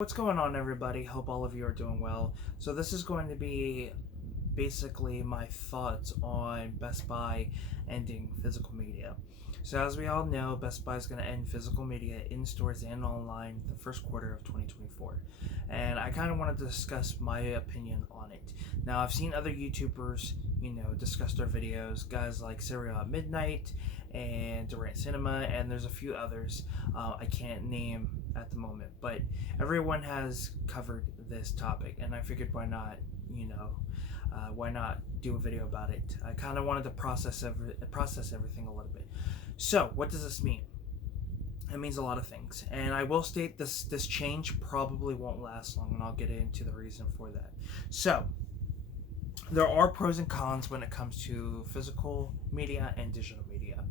What's going on, everybody? Hope all of you are doing well. So, this is going to be basically my thoughts on Best Buy ending physical media. So, as we all know, Best Buy is going to end physical media in stores and online the first quarter of 2024. And I kind of wanted to discuss my opinion on it. Now, I've seen other YouTubers, discuss their videos, guys like Serial at Midnight and Durant Cinema, and there's a few others I can't name at the moment, but everyone has covered this topic, and I figured why not do a video about it? I kind of wanted to process everything a little bit. So, what does this mean? It means a lot of things, and I will state this change probably won't last long, and I'll get into the reason for that. So, there are pros and cons when it comes to physical media and digital media.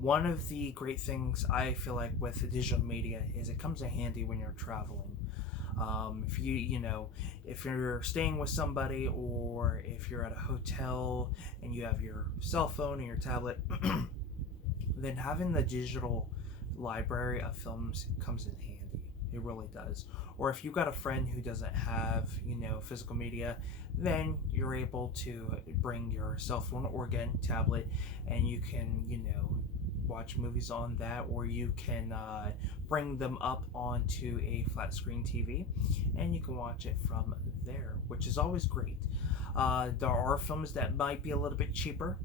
One of the great things I feel like with digital media is it comes in handy when you're traveling. If you're staying with somebody, or if you're at a hotel and you have your cell phone and your tablet, then having the digital library of films comes in handy. It really does. Or if you've got a friend who doesn't have, physical media, then you're able to bring your cell phone or again tablet, and you can, watch movies on that, or you can bring them up onto a flat screen TV, and you can watch it from there, which is always great. There are films that might be a little bit cheaper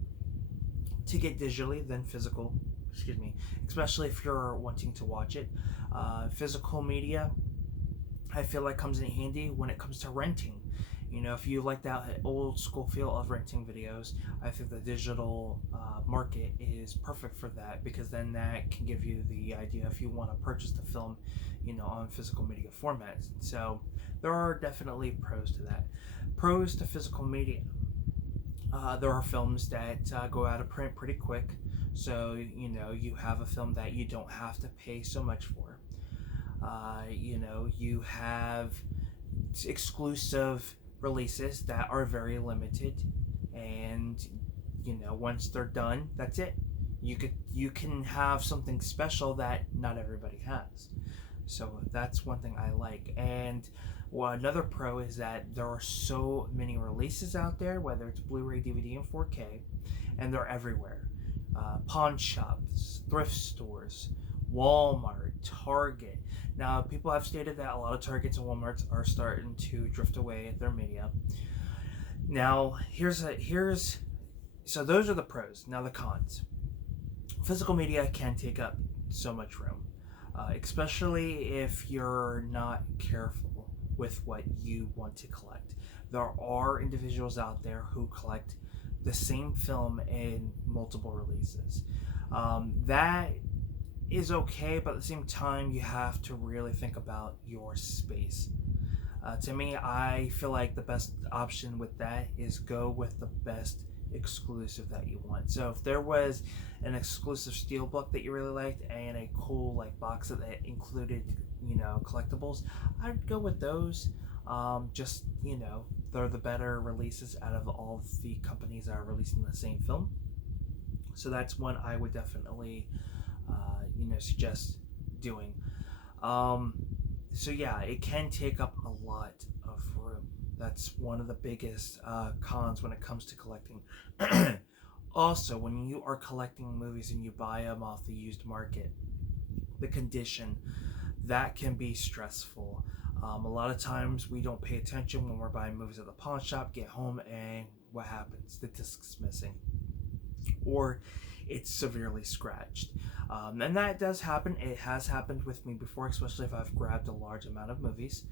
to get digitally than physical, especially if you're wanting to watch it. Physical media, I feel like, comes in handy when it comes to renting. If you like that old school feel of renting videos, I think the digital market is perfect for that, because then that can give you the idea if you want to purchase the film, on physical media formats. So there are definitely pros to that. Pros to physical media. There are films that go out of print pretty quick, so you have a film that you don't have to pay so much for. You have exclusive releases that are very limited, and once they're done, that's it. You can have something special that not everybody has. So that's one thing I like. And another pro is that there are so many releases out there, whether it's Blu-ray, DVD, and 4K, and they're everywhere. Pawn shops, thrift stores, Walmart, Target. Now, people have stated that a lot of Targets and Walmarts are starting to drift away at their media. Now, so those are the pros. Now, the cons. Physical media can take up so much room, especially if you're not careful with what you want to collect. There are individuals out there who collect the same film in multiple releases. That is okay, but at the same time, you have to really think about your space. To me, I feel like the best option with that is go with the best exclusive that you want. So if there was an exclusive steelbook that you really liked and a cool box that included collectibles, I'd go with those. They're the better releases out of all of the companies that are releasing the same film. So that's one I would definitely suggest doing. So yeah, it can take up a lot of room. That's one of the biggest cons when it comes to collecting. Also, when you are collecting movies and you buy them off the used market, the condition, that can be stressful. A lot of times we don't pay attention when we're buying movies at the pawn shop, get home, and what happens? The disc's missing, or it's severely scratched. And that does happen. It has happened with me before, especially if I've grabbed a large amount of movies.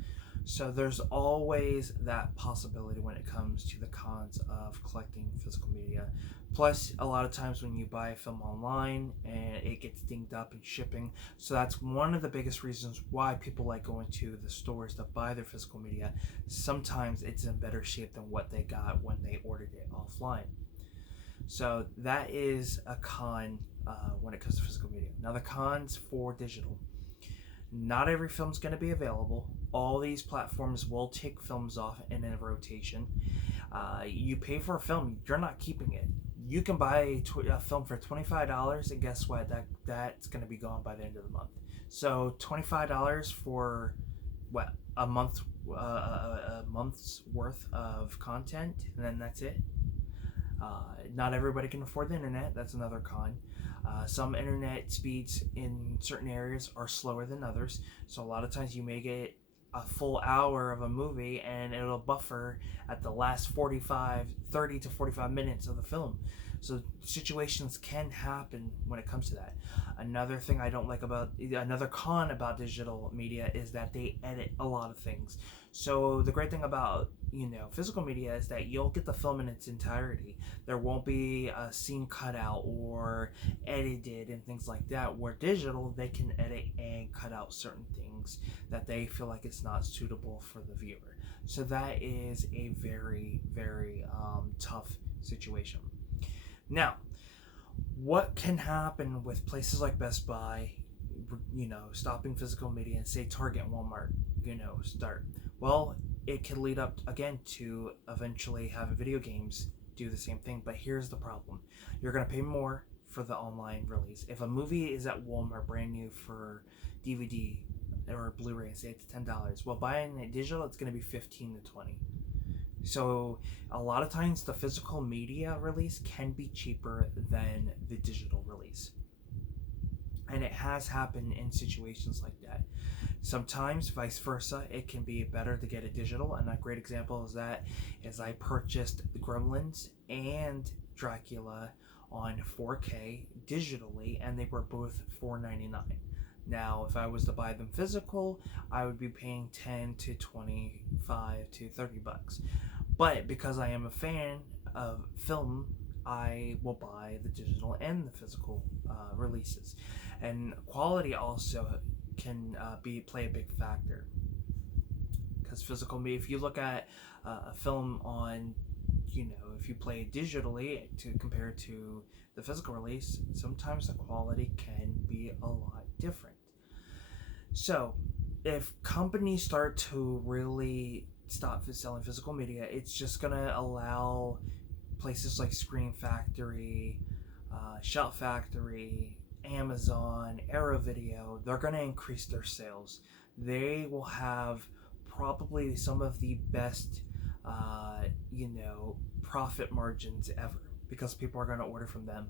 So there's always that possibility when it comes to the cons of collecting physical media. Plus, a lot of times when you buy a film online and it gets dinged up in shipping. So that's one of the biggest reasons why people like going to the stores to buy their physical media. Sometimes it's in better shape than what they got when they ordered it offline. So that is a con when it comes to physical media. Now, the cons for digital. Not every film's going to be available. All these platforms will take films off in a rotation. You pay for a film, you're not keeping it. You can buy a film for $25, and guess what? That's going to be gone by the end of the month. So $25 for what, a month, a month's worth of content, and then that's it. Not everybody can afford the internet. That's another con. Some internet speeds in certain areas are slower than others, so a lot of times you may get a full hour of a movie and it'll buffer at the last 30 to 45 minutes of the film. So situations can happen when it comes to that. Another thing I don't like about, another con about digital media is that they edit a lot of things. So the great thing about, physical media is that you'll get the film in its entirety. There won't be a scene cut out or edited and things like that. Where digital, they can edit and cut out certain things that they feel like it's not suitable for the viewer. So that is a very, very tough situation. Now, what can happen with places like Best Buy, stopping physical media, and say Target and Walmart, start? Well, it could lead up again to eventually having video games do the same thing. But here's the problem: you're gonna pay more for the online release. If a movie is at Walmart brand new for DVD or Blu-ray, say it's $10, well, buying it digital, it's gonna be 15 to 20. So a lot of times the physical media release can be cheaper than the digital release. And it has happened in situations like that. Sometimes vice versa, it can be better to get it digital. And a great example is that is I purchased the Gremlins and Dracula on 4K digitally, and they were both $4.99. Now, if I was to buy them physical, I would be paying 10 to 25 to 30 bucks. But because I am a fan of film, I will buy the digital and the physical releases. And quality also can play a big factor. Because physical media, if you look at a film on, if you play it digitally to compare to the physical release, sometimes the quality can be a lot different. So, if companies start to really stop selling physical media, it's just going to allow places like Screen Factory, Shout Factory, Amazon, Arrow Video, they're going to increase their sales. They will have probably some of the best, profit margins ever, because people are going to order from them.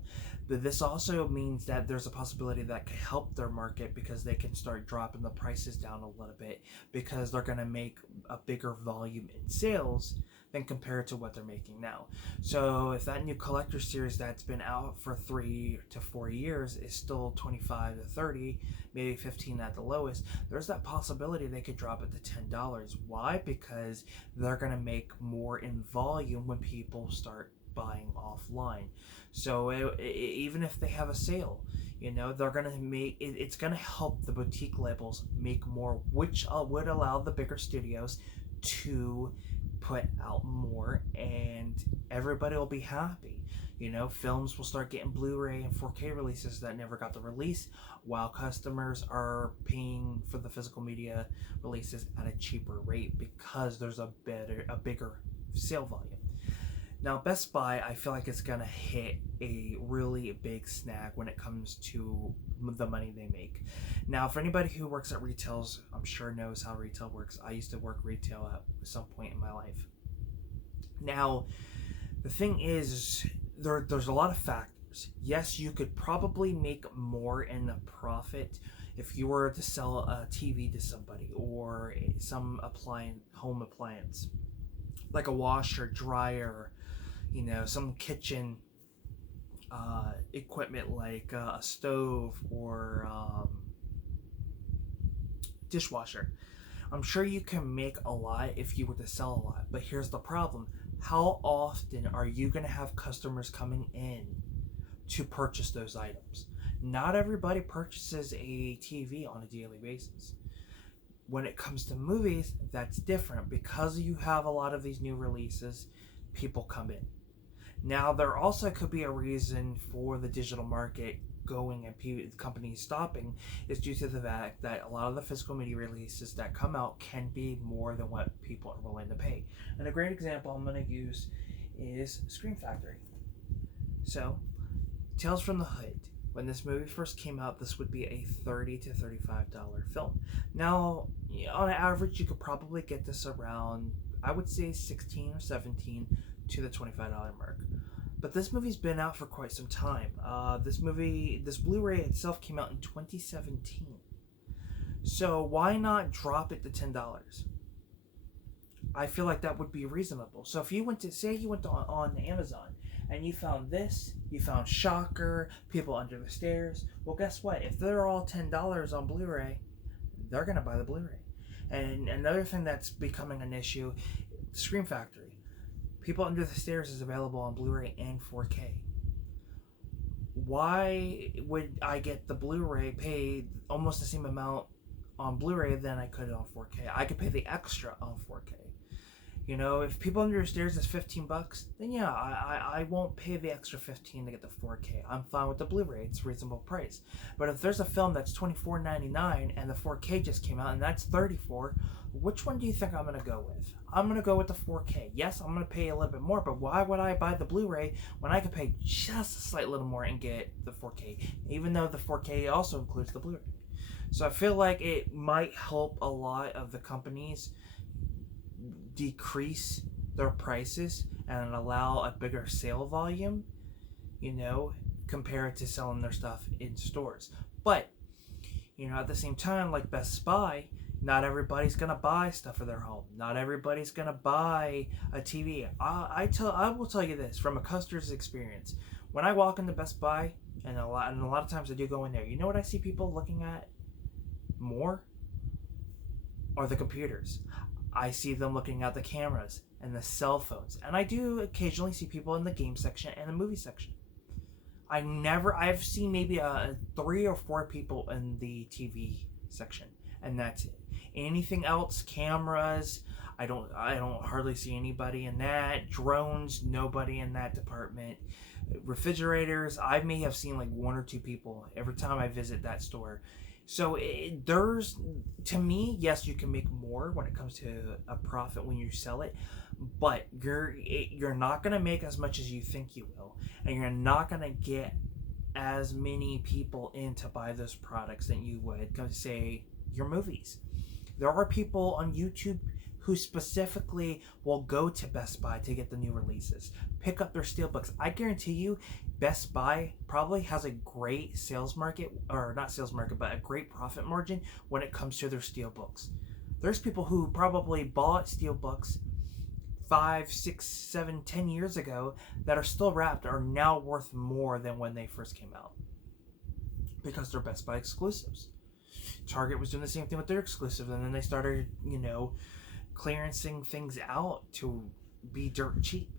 But this also means that there's a possibility that could help their market, because they can start dropping the prices down a little bit, because they're going to make a bigger volume in sales than compared to what they're making now. So if that new collector series that's been out for 3 to 4 years is still 25 to 30, maybe 15 at the lowest, there's that possibility they could drop it to $10. Why? Because they're going to make more in volume when people start buying offline. So even if they have a sale, they're going to make it, it's going to help the boutique labels make more, which would allow the bigger studios to put out more, and everybody will be happy. Films will start getting Blu-ray and 4K releases that never got the release, while customers are paying for the physical media releases at a cheaper rate, because there's a bigger sale volume. Now, Best Buy, I feel like it's gonna hit a really big snag when it comes to the money they make. Now, for anybody who works at retails, I'm sure knows how retail works. I used to work retail at some point in my life. Now, the thing is, there's a lot of factors. Yes, you could probably make more in a profit if you were to sell a TV to somebody, or some home appliance, like a washer, dryer, some kitchen equipment like a stove or dishwasher. I'm sure you can make a lot if you were to sell a lot, but here's the problem. How often are you going to have customers coming in to purchase those items? Not everybody purchases a TV on a daily basis. When it comes to movies, that's different. Because you have a lot of these new releases, people come in. Now, there also could be a reason for the digital market going and companies stopping, is due to the fact that a lot of the physical media releases that come out can be more than what people are willing to pay. And a great example I'm going to use is Scream Factory. So, Tales from the Hood. When this movie first came out, this would be a $30 to $35 film. Now, on average, you could probably get this around, I would say, 16 or 17 to the $25 mark. But this movie's been out for quite some time. This Blu-ray itself came out in 2017. So why not drop it to $10? I feel like that would be reasonable. So if you went to, say you went on Amazon and you found this, you found Shocker, People Under the Stairs, well, guess what? If they're all $10 on Blu-ray, they're going to buy the Blu-ray. And another thing that's becoming an issue, Scream Factory. People Under the Stairs is available on Blu-ray and 4K. Why would I get the Blu-ray, pay almost the same amount on Blu-ray than I could on 4K? I could pay the extra on 4K. You know, if People Under the Stairs is $15, then yeah, I won't pay the extra $15 to get the 4K. I'm fine with the Blu-ray. It's a reasonable price. But if there's a film that's $24.99 and the 4K just came out and that's $34, which one do you think I'm going to go with? I'm going to go with the 4K. Yes, I'm going to pay a little bit more, but why would I buy the Blu-ray when I could pay just a slight little more and get the 4K, even though the 4K also includes the Blu-ray? So I feel like it might help a lot of the companies decrease their prices and allow a bigger sale volume, you know, compared to selling their stuff in stores. But, you know, at the same time, like Best Buy, not everybody's gonna buy stuff for their home. Not everybody's gonna buy a TV. I will tell you this from a customer's experience. When I walk into Best Buy, and a lot of times I do go in there, you know what I see people looking at more? Are the computers. I see them looking at the cameras and the cell phones. And I do occasionally see people in the game section and the movie section. I've seen maybe 3 or 4 people in the TV section, and that's it. Anything else, cameras, I don't hardly see anybody in that. Drones, nobody in that department. Refrigerators, I may have seen like 1 or 2 people every time I visit that store. So there's, to me, yes, you can make more when it comes to a profit when you sell it, but you're not going to make as much as you think you will, and you're not going to get as many people in to buy those products than you would, say, your movies. There are people on YouTube who specifically will go to Best Buy to get the new releases, pick up their steelbooks. I guarantee you, Best Buy probably has a great sales market, or not sales market, but a great profit margin when it comes to their steelbooks. There's people who probably bought steelbooks 5, 6, 7, 10 years ago that are still wrapped, are now worth more than when they first came out because they're Best Buy exclusives. Target was doing the same thing with their exclusives, and then they started, you know, clearancing things out to be dirt cheap.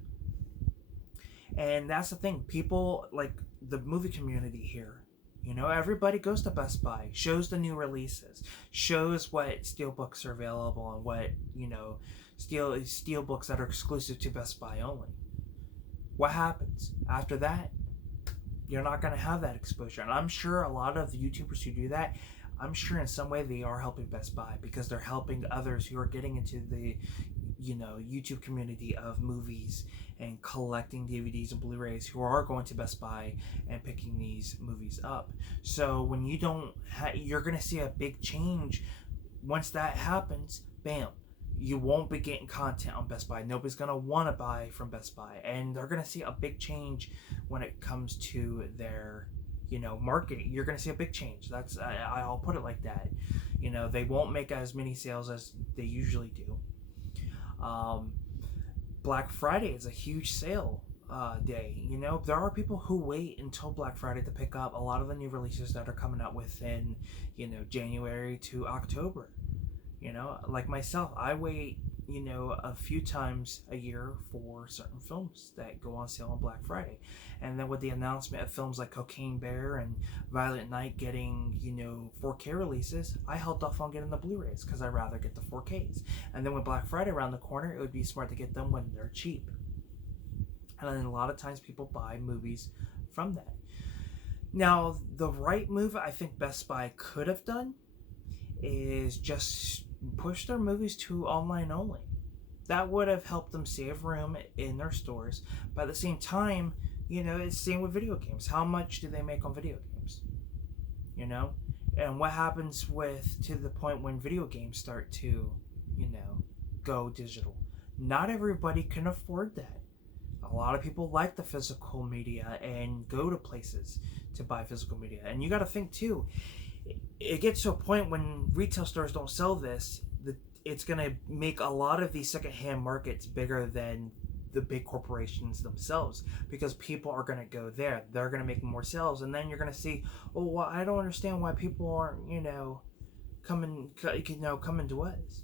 And that's the thing, people like the movie community here, you know, everybody goes to Best Buy, shows the new releases, shows what steelbooks are available and what, you know, steelbooks that are exclusive to Best Buy only. What happens after that? You're not going to have that exposure. And I'm sure a lot of the YouTubers who do that, I'm sure in some way they are helping Best Buy, because they're helping others who are getting into the, you know, YouTube community of movies and collecting DVDs and Blu-rays, who are going to Best Buy and picking these movies up. So when you don't, you're going to see a big change. Once that happens, bam, you won't be getting content on Best Buy. Nobody's going to want to buy from Best Buy, and they're going to see a big change when it comes to their, you know, marketing. You're going to see a big change. That's, I'll put it like that. You know, they won't make as many sales as they usually do. Black Friday is a huge sale day. You know, there are people who wait until Black Friday to pick up a lot of the new releases that are coming out within, you know, January to October. You know, like myself, I wait, you know, a few times a year for certain films that go on sale on Black Friday. And then with the announcement of films like Cocaine Bear and Violent Night getting, you know, 4K releases, I held off on getting the Blu-rays because I'd rather get the 4Ks. And then with Black Friday around the corner, it would be smart to get them when they're cheap. And then a lot of times people buy movies from that. Now, the right move I think Best Buy could have done is just push their movies to online only. That would have helped them save room in their stores. But at the same time, you know, it's the same with video games. How much do they make on video games? You know, And what happens to the point when video games start to, go digital? Not everybody can afford that. A lot of people like the physical media and go to places to buy physical media. And you got to think too, it gets to a point when retail stores don't sell this, it's going to make a lot of these secondhand markets bigger than the big corporations themselves, because people are going to go there. They're going to make more sales, and then you're going to see, oh, well, I don't understand why people aren't, coming to us.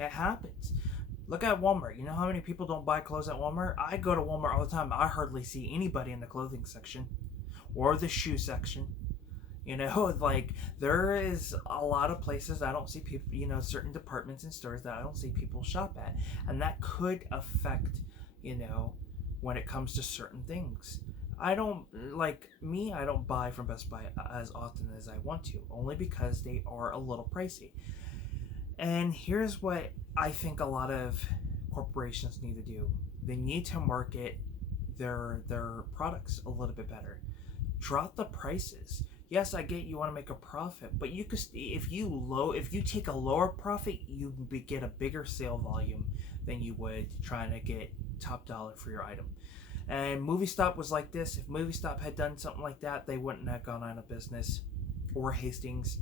It happens. Look at Walmart. You know how many people don't buy clothes at Walmart? I go to Walmart all the time. I hardly see anybody in the clothing section or the shoe section. Like, there is a lot of places I don't see people, certain departments and stores that I don't see people shop at. And that could affect, when it comes to certain things. I don't buy from Best Buy as often as I want to, only because they are a little pricey. And here's what I think a lot of corporations need to do. They need to market their products a little bit better. Drop the prices. Yes, I get you want to make a profit, but you could, if you take a lower profit, you get a bigger sale volume than you would trying to get top dollar for your item. And MovieStop was like this. If MovieStop had done something like that, they wouldn't have gone out of business. Or Hastings.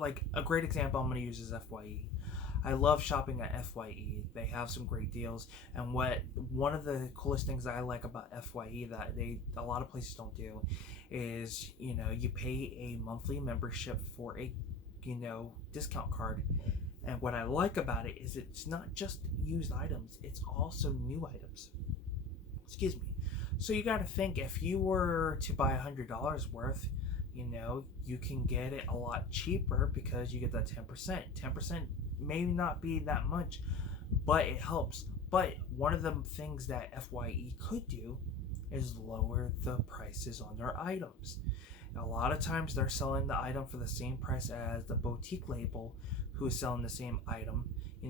Like a great example I'm going to use is FYE. I love shopping at FYE. They have some great deals, and one of the coolest things that I like about FYE that a lot of places don't do is, you pay a monthly membership for a discount card. And what I like about it is it's not just used items, it's also new items. Excuse me. So you got to think, if you were to buy $100 worth, you can get it a lot cheaper because you get that 10%. 10% may not be that much, but it helps. But one of the things that FYE could do is lower the prices on their items. And a lot of times they're selling the item for the same price as the boutique label who's selling the same item.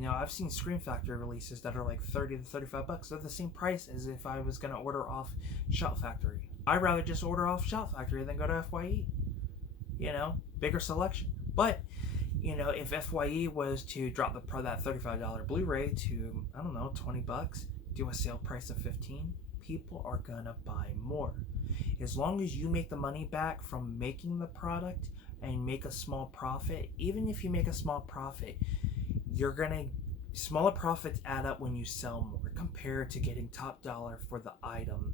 I've seen Scream Factory releases that are like $30 to $35. They're the same price as if I was going to order off Shout Factory. I'd rather just order off Shout Factory than go to FYE. Bigger selection. But, if FYE was to drop that $35 Blu-ray to, I don't know, $20, do a sale price of $15, people are gonna buy more. As long as you make the money back from making the product and make a small profit, even if you make a small profit, smaller profits add up when you sell more compared to getting top dollar for the item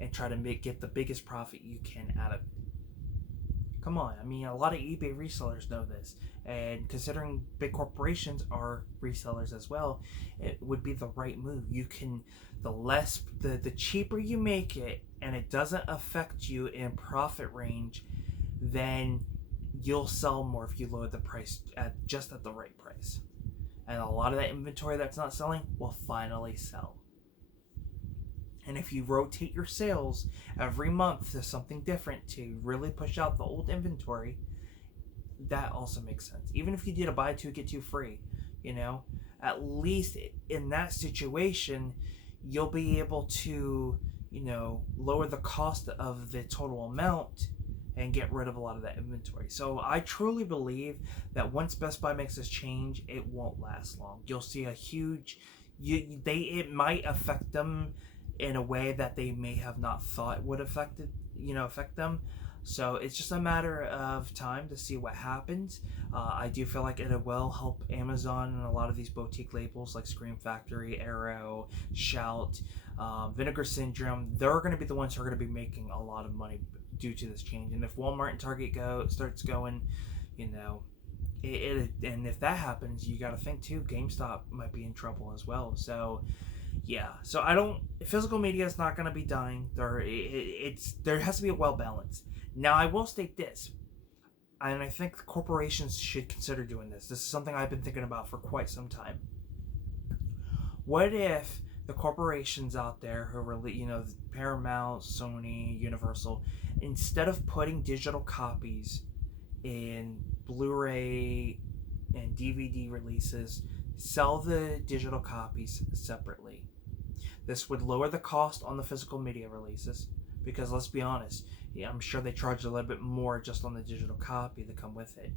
and try to get the biggest profit you can out of it. Come on, a lot of eBay resellers know this, and considering big corporations are resellers as well, it would be the right move. The cheaper you make it, and it doesn't affect you in profit range, then you'll sell more if you lower the price at the right price. And a lot of that inventory that's not selling will finally sell. And if you rotate your sales every month to something different to really push out the old inventory, that also makes sense. Even if you did a buy two, get two free, at least in that situation, you'll be able to, lower the cost of the total amount and get rid of a lot of that inventory. So I truly believe that once Best Buy makes this change, it won't last long. You'll see a huge, it might affect them in a way that they may have not thought would affect them. So it's just a matter of time to see what happens. I do feel like it will help Amazon and a lot of these boutique labels like Scream Factory, Arrow, Shout, Vinegar Syndrome. They're going to be the ones who are going to be making a lot of money due to this change. And if Walmart and Target starts going, and if that happens, you got to think too, GameStop might be in trouble as well. So yeah, physical media is not going to be dying. There has to be a well balance. Now I will state this, and I think corporations should consider doing this. This is something I've been thinking about for quite some time. What if the corporations out there who are, Paramount, Sony, Universal, instead of putting digital copies in Blu-ray and DVD releases, sell the digital copies separately. This would lower the cost on the physical media releases. because let's be honest, yeah, I'm sure they charge a little bit more just on the digital copy that come with it.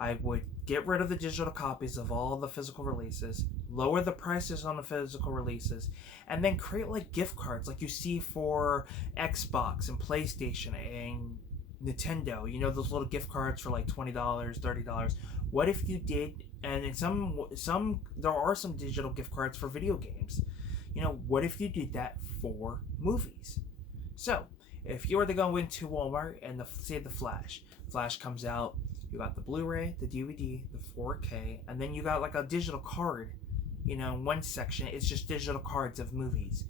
I would get rid of the digital copies of all the physical releases, lower the prices on the physical releases, and then create like gift cards like you see for Xbox and PlayStation and Nintendo. You know, those little gift cards for like $20, $30. What if you did, and in some there are some digital gift cards for video games. You know, what if you did that for movies? So, if you were to go into Walmart and say the Flash comes out, you got the Blu-ray, the DVD, the 4K, and then you got like a digital card. You know, in one section it's just digital cards of movies.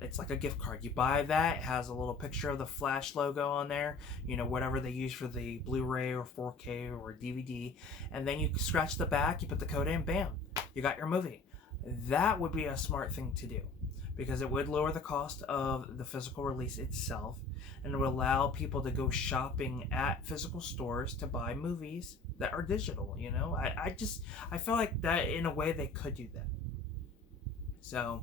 It's like a gift card. You buy that, it has a little picture of the Flash logo on there, you know, whatever they use for the Blu-ray or 4K or DVD, and then you scratch the back, you put the code in, bam, you got your movie. That would be a smart thing to do, because it would lower the cost of the physical release itself, and it would allow people to go shopping at physical stores to buy movies that are digital. You know, I feel like that in a way they could do that. So,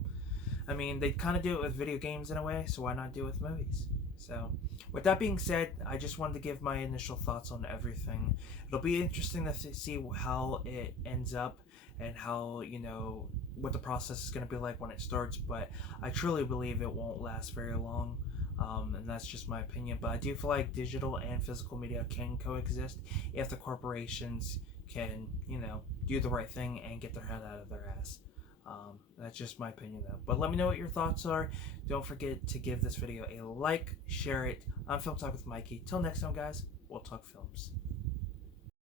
I mean, they kind of do it with video games in a way, so why not do it with movies? So, with that being said, I just wanted to give my initial thoughts on everything. It'll be interesting to see how it ends up and how, you know, what the process is going to be like when it starts, but I truly believe it won't last very long. And that's just my opinion, but I do feel like digital and physical media can coexist if the corporations can, you know, do the right thing and get their head out of their ass. That's just my opinion though. But let me know what your thoughts are. Don't forget to give this video a like, share it. I'm Film Talk with Mikey. Till next time, guys, we'll talk films.